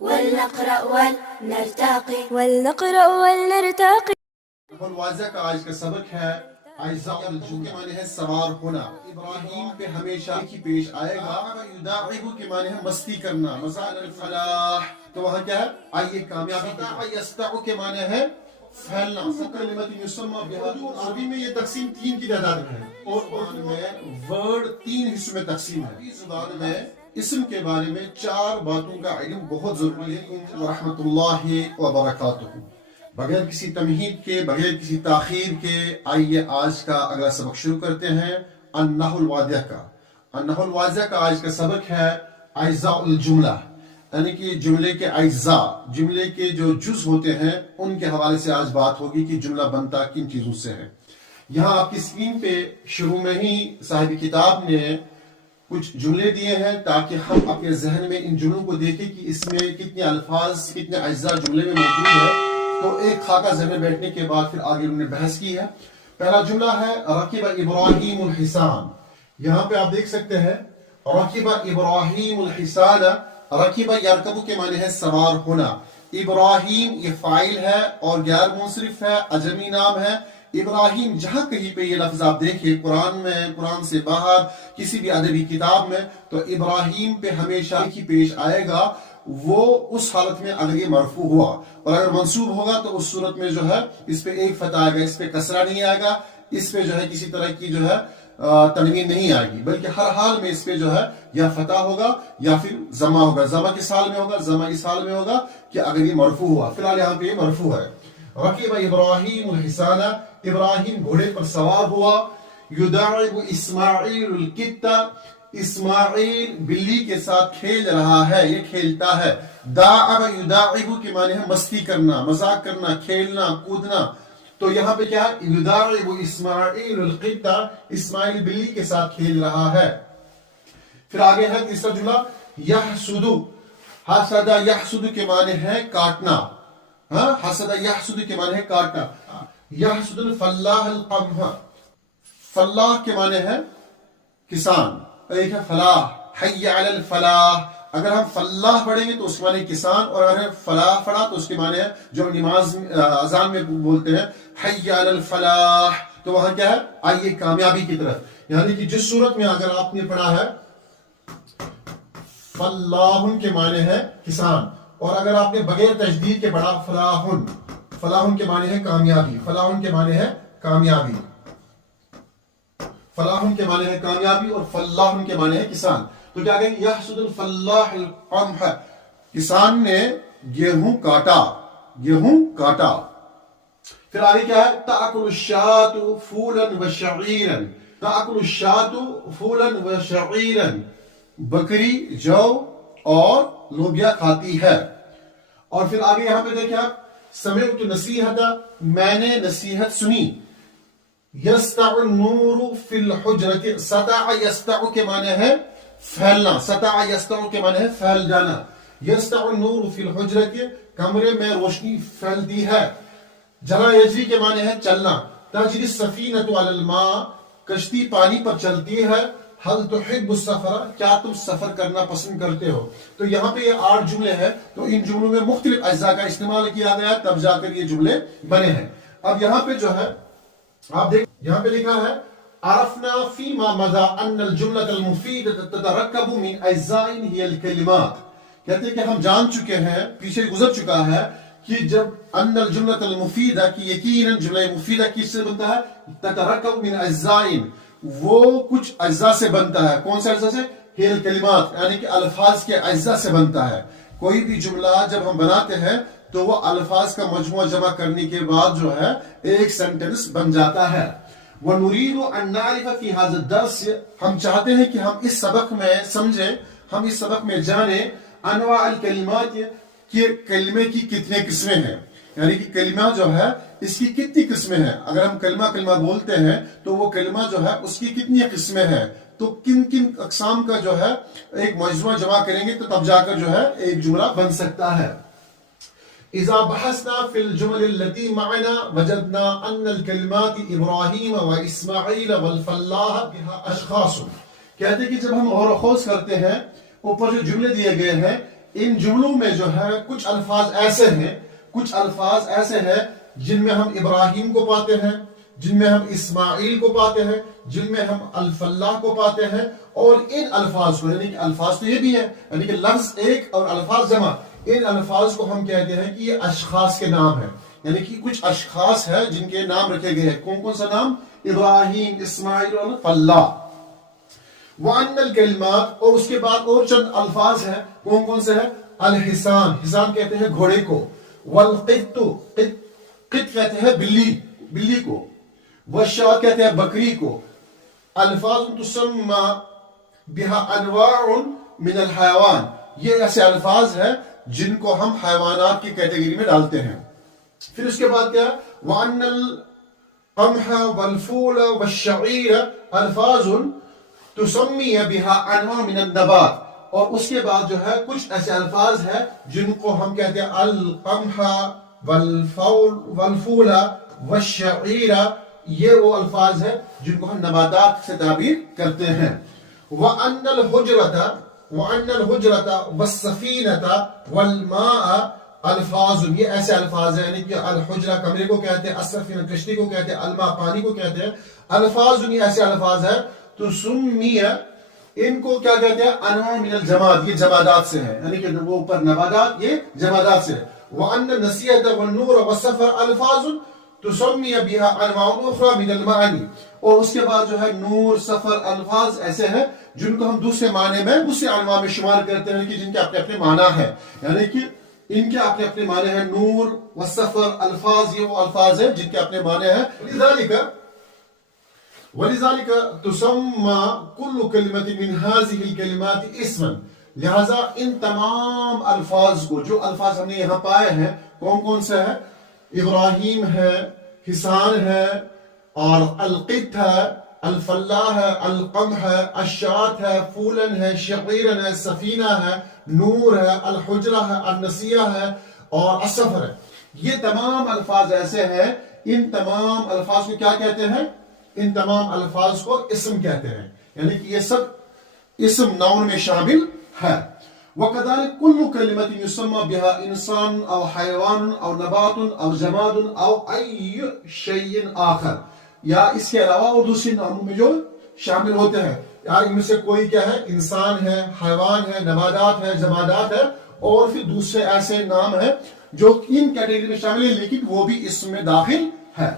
ولنقرأ ولنرتقي. واضح کا آج کا سبق ہے اجزاء الجم کے معنی ہے سوار ہونا. ابراہیم پہ ہمیشہ ایک ہی پیش آئے گا. یداعب کے معنی ہے مستی کرنا. مزار الفلاح تو وہاں کیا ہے آئیے کامیابی کی. یستع کے معنی ہے پھیلنا. کلمۃ یسمى بها. عربی میں یہ تقسیم تین کی تعداد میں ہے اور قرآن میں ورڈ تین حصوں میں تقسیم ہے. اس زبان میں اسم کے بارے میں چار باتوں کا علم بہت ضروری ہے. ورحمۃ اللہ وبرکاتہ. بغیر کسی تمہید کے بغیر کسی تاخیر کے آئیے آج کا اگلا سبق شروع کرتے ہیں. النحو الواضح کا. النحو الواضح کا آج کا سبق ہے اجزاء الجملہ، یعنی کہ جملے کے اجزاء، جملے کے جو جز ہوتے ہیں ان کے حوالے سے آج بات ہوگی کہ جملہ بنتا کن چیزوں سے ہے. یہاں آپ کی اسکرین پہ شروع میں ہی صاحب کتاب نے کچھ جملے دیے ہیں تاکہ ہم اپنے ذہن میں ان جملوں کو دیکھیں کہ اس میں کتنے الفاظ کتنے اجزاء جملے میں موجود ہے. تو ایک خاکہ ذہن میں بیٹھنے کے بعد پھر آگے انہوں نے بحث کی ہے. پہلا جملہ ہے رکب ابراہیم الحصان. یہاں پہ آپ دیکھ سکتے ہیں رکب ابراہیم الحصان. رکب یرکب کے معنی ہے سوار ہونا. ابراہیم یہ فاعل ہے اور غیر منصرف ہے، اجمی نام ہے. ابراہیم جہاں کہیں پہ یہ لفظ آپ دیکھیں قرآن میں، قرآن سے باہر کسی بھی ادبی کتاب میں، تو ابراہیم پہ ہمیشہ ایک ہی پیش آئے گا، وہ اس حالت میں اگر یہ مرفوع ہوا، اور اگر منصوب ہوگا تو اس صورت میں جو ہے اس پہ ایک فتح آئے گا، اس پہ کسرہ نہیں آئے گا، اس پہ جو ہے کسی طرح کی جو ہے تنوین نہیں آئے گی، بلکہ ہر حال میں اس پہ جو ہے یا فتح ہوگا یا پھر ضمہ ہوگا. ضمہ کس حال میں ہوگا؟ ضمہ اس حال میں ہوگا کہ اگر یہ مرفوع ہوا. فی الحال یہاں پہ یہ مرفوع ہے. رکب ابراہیم الحصان. ابراہیم گھوڑے پر سوار ہوا. یداعب اسماعیل القط. اسماعیل بلی کے ساتھ کھیل رہا ہے، یہ کھیلتا ہے. داعب یداعب کے معنی ہے مستی کرنا، مذاق کرنا، کھیلنا، کودنا. تو یہاں پہ کیا ہے؟ یداعب اسماعیل القط. اسماعیل بلی کے ساتھ کھیل رہا ہے. پھر آگے ہے تیسرا جملہ یحسد. حسد یحسد کے معنی ہے کاٹنا. حسد یحسد کے معنی ہے کاٹنا. یحسد الفلاح القمح. فلاح کے معنی ہے کسان. ایک ہے فلاح، حی علی الفلاح. اگر ہم فلاح پڑھیں گے تو اس کے معنی کسان، اور اگر ہم فلاح پڑھا تو اس کے معنی ہے جو نماز اذان میں بولتے ہیں حی علی الفلاح. تو وہاں کیا ہے؟ آئیے کامیابی کی طرف. یعنی کہ جس صورت میں اگر آپ نے پڑھا ہے فلاحن کے معنی ہے کسان، اور اگر آپ نے بغیر تشدید کے پڑھا فلاحن، فلاحن کے معنی ہے کامیابی، فلاحن کے معنی ہے کامیابی، فلاحن کے معنی ہے کامیابی، اور فلاحن کے معنی ہے کسان. تو کیا کہیں گے؟ یحسد الفلاح القمح. کسان نے گیہوں کاٹا، گیہوں کاٹا. پھر آگے کیا ہے؟ تأکل الشاة فولا وشعیرا. تأکل الشاة فولا وشعیرا. بکری جو اور لوبیا کھاتی ہے. اور پھر آگے یہاں پہ دیکھیں آپ سمعت نصیحت. میں نے نصیحت سنی. یسطع النور فی الحجرۃ. سطع یسطع کے معنی ہے پھیلنا. سطع یسطع کے معنی ہے پھیل جانا. یسطع النور فی الحجرۃ. کمرے میں روشنی پھیلتی ہے. جرى یجری کے معنی ہے چلنا. تجری السفینۃ علی الماء. کشتی پانی پر چلتی ہے. حل تحب السفر. کیا تم سفر کرنا پسند کرتے ہو؟ تو یہاں پہ یہ 8 جملے ہیں، تو ان جملوں میں مختلف اجزاء کا استعمال کیا گیا تب جا کر یہ جملے بنے ہیں. اب یہاں پہ جو ہے آپ دیکھ، یہاں پہ لکھا ہے عرفنا فیما مضى ان الجملة المفیدة تترکب من اجزاء هي الکلمات. کہتے ہیں کہ ہم جان چکے ہیں، پیچھے گزر چکا ہے کہ جب ان الجملة المفیدة کی یقینا جملہ مفیدہ کس سے بنتا ہے؟ تترکب من اجزاء، وہ کچھ اجزاء سے بنتا ہے. کون سے اجزاء سے؟ ہی الکلمات، یعنی کہ الفاظ کے اجزاء سے بنتا ہے. کوئی بھی جملہ جب ہم بناتے ہیں تو وہ الفاظ کا مجموعہ جمع کرنے کے بعد جو ہے ایک سینٹنس بن جاتا ہے. وَنُرِيدُ أَن نَعْرِفَ فِي هَذَا الدَّرْسِ. ہم چاہتے ہیں کہ ہم اس سبق میں سمجھیں، ہم اس سبق میں جانیں انواع الکلمات، کہ کلمے کی کتنے قسمیں ہیں، یعنی کہ کلمہ جو ہے اس کی کتنی قسمیں ہیں. اگر ہم کلمہ بولتے ہیں تو وہ کلمہ جو ہے اس کی کتنی قسمیں ہیں، تو کن کن اقسام کا جو ہے ایک مجموعہ جمع کریں گے تو تب جا کر جو ہے ایک جملہ بن سکتا ہے. اذا بحثنا في الجمل التي معنا وجدنا ان الكلمات ابراہیم واسماعیل والفلاح بها اشخاص. کہتے ہیں کہ جب ہم غور و خوض کرتے ہیں اوپر جو جملے دیے گئے ہیں ان جملوں میں جو ہے کچھ الفاظ ایسے ہیں جن میں ہم ابراہیم کو پاتے ہیں، جن میں ہم اسماعیل کو پاتے ہیں، جن میں ہم الفلاح کو پاتے ہیں، اور ان الفاظ کو، یعنی کہ الفاظ تو یہ بھی ہے، یعنی کہ لفظ ایک اور الفاظ جمع، ان الفاظ کو ہم کہتے ہیں کہ یہ اشخاص کے نام ہیں، یعنی کہ کچھ اشخاص ہیں جن کے نام رکھے گئے ہیں۔ کون کون سا نام؟ ابراہیم، اسماعیل اور فلاح۔ وَأَنَّ الْكَلِمَاتِ، اور اس کے بعد اور چند الفاظ ہیں، کون کون سے ہیں؟ الحسان، حسان کہتے ہیں گھوڑے کو، والقط، قط کہتے ہیں بلی کو، والشاة کہتے ہیں بکری کو۔ الفاظ تسمى بها انواع من الحیوان، یہ ایسے الفاظ ہیں جن کو ہم حیوانات کی کیٹیگری میں ڈالتے ہیں۔ پھر اس کے بعد کیا ہے؟ وَأَنَّ الْقَمْحَ وَالْفُولَ وَالشَّعِيرَ الفاظ تسمی بها انواع من النبات، اور اس کے بعد جو ہے کچھ ایسے الفاظ ہیں جن کو ہم کہتے ہیں القمح والفول والشعیر، یہ وہ الفاظ ہیں جن کو ہم نباتات سے تعبیر کرتے ہیں۔ وَأَنَّ الْحُجْرَةَ وَالسَّفِينَةَ وَالْمَاءَ الفاظ، یہ ایسے الفاظ ہیں، یعنی کہ الحجرہ کمرے کو کہتے ہیں، السفینہ کشتی کو کہتے ہیں، الماء پانی کو کہتے ہیں۔ الفاظ یہ ایسے الفاظ ہیں تسمی، ان کو کیا کہتے ہیں؟ انواع من الجماد، یہ جمادات سے ہے، یعنی کہ وہ اوپر نباتات، یہ جمادات سے ہے۔ وَأَنَّ النَّسِيَةَ وَالنُّورَ وَالسَّفَرَ الفاظ تسمی بها انواع اخرى من المعانی، اور اس کے بعد جو ہے نور، سفر الفاظ ایسے ہیں جن کو ہم دوسرے معنی میں، دوسرے انواع میں شمار کرتے ہیں، کہ جن کے اپنے اپنے معنی ہیں، یعنی کہ ان کے اپنے اپنے معنی ہیں۔ نور والسفر الفاظ، یہ وہ الفاظ ہیں جن کے اپنے معنی ہیں۔ وَلِذَلِكَ تُسَمَّى كُلُّ كَلِمَةٍ مِنْ هَذِهِ الْكَلِمَاتِ اسْمًا، لہذا ان تمام الفاظ کو، جو الفاظ ہم نے یہاں پائے ہیں، کون کون سے ہیں؟ ابراہیم ہے، حسان ہے، اور القط ہے، الفلاح ہے، القمح ہے، الشاة ہے، فولن ہے، شعیرن ہے، سفینہ ہے، نور ہے، الحجرہ ہے، النسیہ ہے، اور السفر ہے۔ یہ تمام الفاظ ایسے ہیں، ان تمام الفاظ کو کیا کہتے ہیں؟ ان تمام الفاظ کو اسم کہتے ہیں، یعنی کہ یہ سب اسم نون میں شامل ہے۔ وَكَذَلِكَ كُلُّ كَلِمَةٍ يُسَمَّى بِهَا إِنسَانٌ أَوْ حَيْوَانٌ أَوْ نَبَاتٌ أَوْ جَمَادٌ أَوْ أَيُّ شَيْءٍ آخر، یا اس کے علاوہ اور دوسری ناموں میں جو شامل ہوتے ہیں، یا ان میں سے کوئی کیا ہے؟ انسان ہے، حیوان ہے، نباتات ہے، جمادات ہے، اور پھر دوسرے ایسے نام ہیں جو ان کیٹیگری میں شامل ہیں لیکن وہ بھی اسم میں داخل ہے۔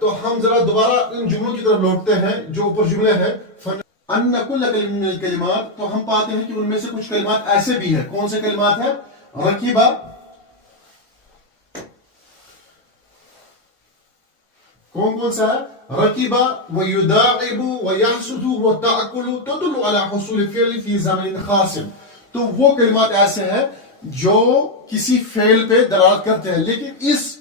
تو ہم ذرا دوبارہ ان جملوں کی طرف لوٹتے ہیں جو اوپر جملے ہیں۔ ان کل کلمۃ من الکلمات، تو ہم پاتے ہیں کہ ان میں سے کچھ کلمات ایسے بھی ہیں۔ کون سے کلمات ہیں؟ رکیبہ، کون سا ہے؟ رکیبہ ویداعب ویحسد وتأکل تدل علی حصول فعل فی زمن خاص، تو وہ کلمات ایسے ہیں جو کسی فعل پہ دلالت کرتے ہیں، لیکن اس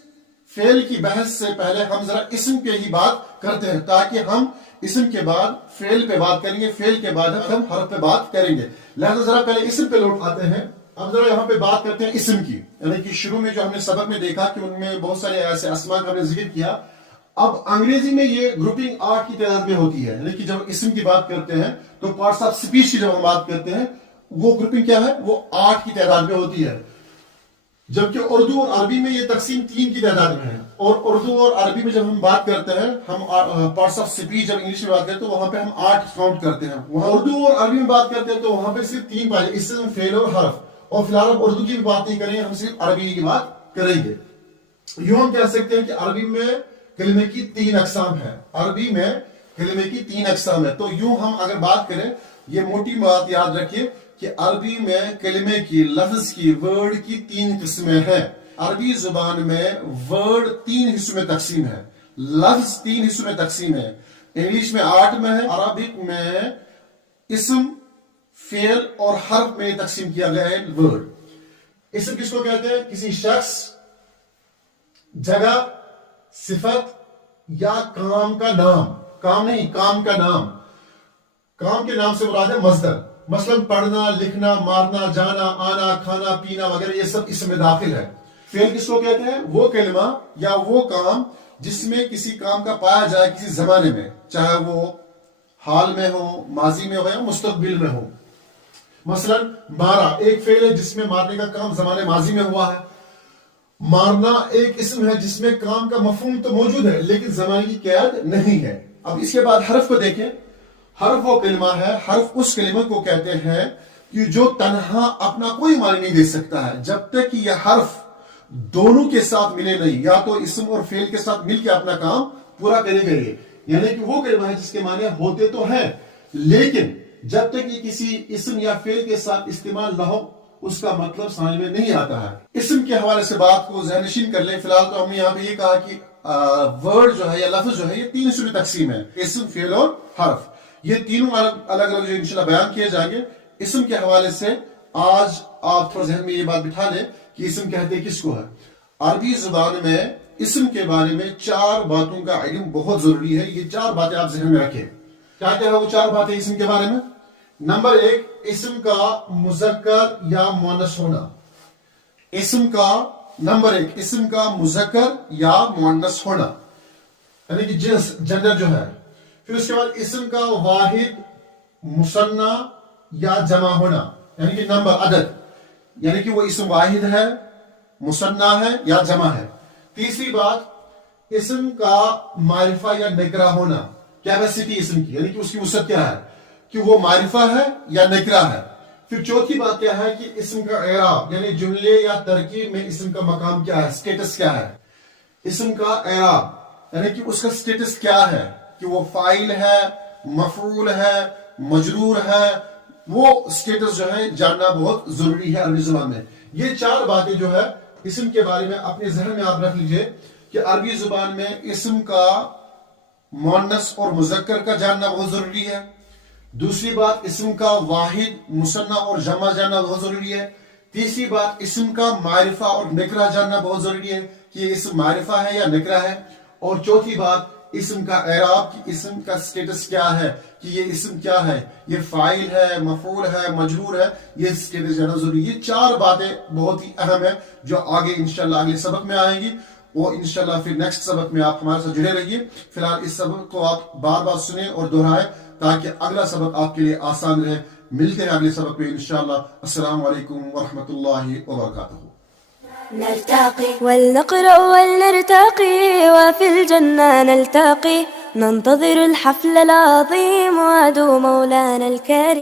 فعل کی بحث سے پہلے ہم ذرا اسم پہ ہی بات کرتے ہیں، تاکہ ہم اسم کے بعد فعل پہ بات کریں گے، فعل کے بعد ہم حرف پہ بات کریں گے، لہذا ذرا پہلے اسم پہ لوٹ آتے ہیں۔ اب ذرا یہاں پہ بات کرتے ہیں اسم کی، یعنی کہ شروع میں جو ہم نے سبق میں دیکھا کہ ان میں بہت سارے ایسے اسماء کا ہم نے ذکر کیا۔ اب انگریزی میں یہ گروپنگ 8 کی تعداد میں ہوتی ہے، یعنی کہ جب اسم کی بات کرتے ہیں تو پارٹس آف سپیچ کی جب ہم بات کرتے ہیں وہ گروپنگ کیا ہے؟ وہ 8 کی تعداد میں ہوتی ہے، جبکہ اردو اور عربی میں یہ تقسیم 3 کی تعداد میں ہے۔ اور اردو اور عربی میں جب ہم بات کرتے ہیں، ہم پارٹس آف سپیچ جب انگلش میں بات کرتے ہیں تو وہاں پہ ہم 8 کاؤنٹ کرتے ہیں، وہاں اردو اور عربی میں بات کرتے ہیں تو وہاں پہ صرف 3 پائے، اسم، فعل اور حرف۔ اور فی الحال ہم اردو کی بھی بات نہیں کریں گے، ہم صرف عربی کی بات کریں گے۔ یوں ہم کہہ سکتے ہیں کہ عربی میں کلمے کی 3 اقسام ہیں، عربی میں کلمے کی 3 اقسام ہے۔ تو یوں ہم اگر بات کریں، یہ موٹی بات یاد رکھیے کہ عربی میں کلمے کی، لفظ کی، ورڈ کی 3 قسمیں ہیں۔ عربی زبان میں ورڈ 3 حصوں میں تقسیم ہے، لفظ 3 حصوں میں تقسیم ہے۔ انگلش میں 8 میں ہے، عربک میں اسم، فعل اور حرف میں تقسیم کیا گیا ہے ورڈ۔ اسم کس کو کہتے ہیں؟ کسی شخص، جگہ، صفت یا کام کا نام، کام نہیں، کام کا نام۔ کام کے نام سے مراد ہے مصدر، مثلا پڑھنا، لکھنا، مارنا، جانا، آنا، کھانا، پینا وغیرہ، یہ سب اس میں داخل ہے۔ فعل کس کو کہتے ہیں؟ وہ کلمہ یا وہ کام جس میں کسی کام کا پایا جائے کسی زمانے میں، چاہے وہ حال میں ہو، ماضی میں ہو یا مستقبل میں ہو۔ مثلا مارا ایک فعل ہے جس میں مارنے کا کام زمانے ماضی میں ہوا ہے. مارنا ایک اسم ہے جس میں کام کا مفہوم تو موجود ہے لیکن زمانے کی قید نہیں ہے. اب اس کے بعد حرف کو دیکھیں. حرف وہ کلمہ ہے, حرف اس کلمہ کو کہتے ہیں کہ جو تنہا اپنا کوئی معنی نہیں دے سکتا ہے جب تک کہ یہ حرف دونوں کے ساتھ ملے نہیں, یا تو اسم اور فعل کے ساتھ مل کے اپنا کام پورا کرے گا. یہ یعنی کہ وہ کلمہ ہے جس کے معنی ہوتے تو ہیں لیکن جب تک یہ کسی اسم یا فعل کے ساتھ استعمال نہ ہو اس کا مطلب سمجھ میں نہیں آتا ہے. اسم کے حوالے سے بات کو ذہن نشین کر لیں. فی الحال تو ہم نے یہاں پہ یہ کہا کہ ورڈ جو ہے یا لفظ جو ہے یہ 3 حصوں میں تقسیم ہے, اسم, فعل اور حرف. یہ تینوں الگ الگ جو انشاءاللہ بیان کیے جائیں گے. اسم کے حوالے سے آج آپ تھوڑا ذہن میں یہ بات بٹھا لیں کہ اسم کہتے کس کو ہے. عربی زبان میں اسم کے بارے میں 4 باتوں کا علم بہت ضروری ہے. یہ 4 باتیں آپ ذہن میں رکھیں. کیا ہے وہ 4 باتیں اسم کے بارے میں؟ نمبر 1, اسم کا مذکر یا مؤنث ہونا. اسم کا نمبر 1, اسم کا مذکر یا مؤنث ہونا یعنی کہ جنس, جنڈر جو ہے. پھر اس کے بعد اسم کا واحد, مثنی یا جمع ہونا یعنی کہ نمبر, عدد, یعنی کہ وہ اسم واحد ہے, مثنی ہے یا جمع ہے. تیسری بات, اسم کا معرفہ یا نکرہ ہونا, کیپیسٹی اسم کی, یعنی کہ اس کی وسعت کیا ہے کہ وہ معرفہ ہے یا نکرہ ہے. پھر چوتھی بات کیا ہے کہ اسم کا اعراب یعنی جملے یا ترکیب میں اسم کا مقام کیا ہے, سٹیٹس کیا ہے. اسم کا اعراب یعنی کہ اس کا سٹیٹس کیا ہے کہ وہ فاعل ہے, مفعول ہے, مجرور ہے. وہ سٹیٹس جو ہے جاننا بہت ضروری ہے عربی زبان میں. یہ 4 باتیں جو ہے اسم کے بارے میں اپنے ذہن میں آپ رکھ لیجئے کہ عربی زبان میں اسم کا مؤنث اور مذکر کا جاننا بہت ضروری ہے. دوسری بات, اسم کا واحد, مثنی اور جمع جاننا بہت ضروری ہے. تیسری بات, اسم کا معرفہ اور نکرہ جاننا بہت ضروری ہے کہ یہ اسم معرفہ ہے یا نکرہ ہے. اور چوتھی بات, اسم کا اعراب کہ اسم کا سٹیٹس کیا ہے کہ یہ اسم کیا ہے, یہ فاعل ہے, مفعول ہے, مجرور ہے, یہ سٹیٹس جاننا ضروری ہے. یہ 4 باتیں بہت ہی اہم ہیں جو آگے انشاءاللہ اگلے سبق میں آئیں گی. وہ انشاءاللہ پھر نیکسٹ سبق میں آپ ہمارے ساتھ جڑے رہیے. فی الحال اس سبق کو آپ بار بار سنیں اور دہرائیں تاکہ اگلا سبق آپ کے لیے آسان رہے. ملتے ہیں اگلے سبق میں انشاءاللہ. السلام علیکم ورحمۃ اللہ وبرکاتہ. نلتقي ولنقرأ ولنرتقي وفي الجنة نلتقي ننتظر الحفل العظيم وعدو مولانا الكريم.